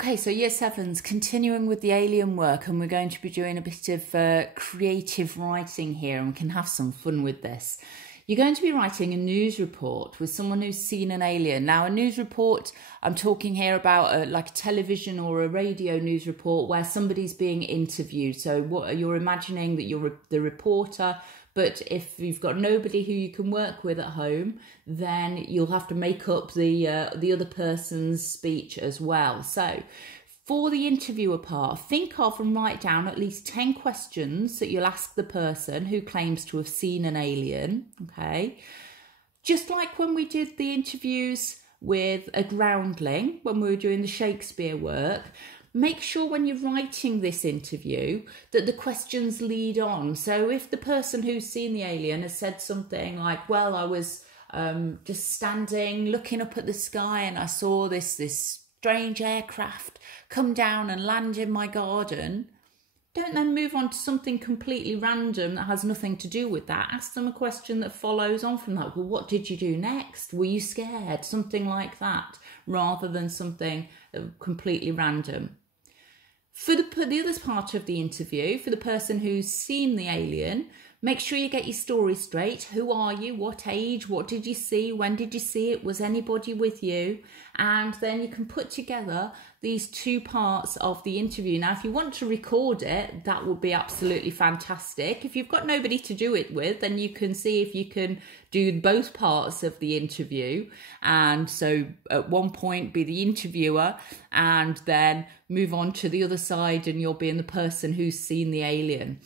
Okay, so year sevens, continuing with the alien work, and we're going to be doing a bit of creative writing here, and we can have some fun with this. You're going to be writing a news report with someone who's seen an alien. Now, a news report, I'm talking here about like a television or a radio news report where somebody's being interviewed. So what you're imagining that you're the reporter, but if you've got nobody who you can work with at home, then you'll have to make up the other person's speech as well. So for the interviewer part, think of and write down at least 10 questions that you'll ask the person who claims to have seen an alien, okay? Just like when we did the interviews with a groundling, when we were doing the Shakespeare work, make sure when you're writing this interview that the questions lead on. So if the person who's seen the alien has said something like, well, I was just standing looking up at the sky and I saw this strange aircraft come down and land in my garden, don't then move on to something completely random that has nothing to do with that. Ask them a question that follows on from that. Well, what did you do next? Were you scared? Something like that, rather than something completely random. For the other part of the interview, for the person who's seen the alien, make sure you get your story straight. Who are you? What age? What did you see? When did you see it? Was anybody with you? And then you can put together these two parts of the interview. Now, if you want to record it, that would be absolutely fantastic. If you've got nobody to do it with, then you can see if you can do both parts of the interview. And so at one point be the interviewer and then move on to the other side and you're being the person who's seen the alien.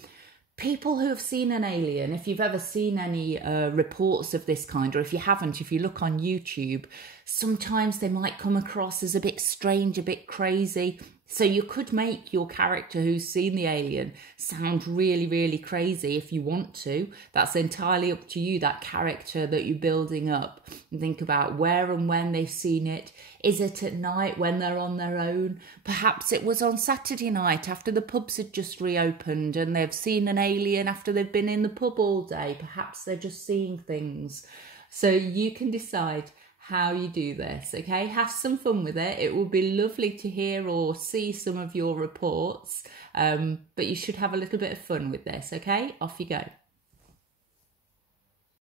People who have seen an alien, if you've ever seen any reports of this kind, or if you haven't, if you look on YouTube, sometimes they might come across as a bit strange, a bit crazy. So you could make your character who's seen the alien sound really, really crazy if you want to. That's entirely up to you, that character that you're building up. And think about where and when they've seen it. Is it at night when they're on their own? Perhaps it was on Saturday night after the pubs had just reopened and they've seen an alien after they've been in the pub all day. Perhaps they're just seeing things. So you can decide how you do this, okay? Have some fun with it. It will be lovely to hear or see some of your reports, but you should have a little bit of fun with this, okay? Off you go.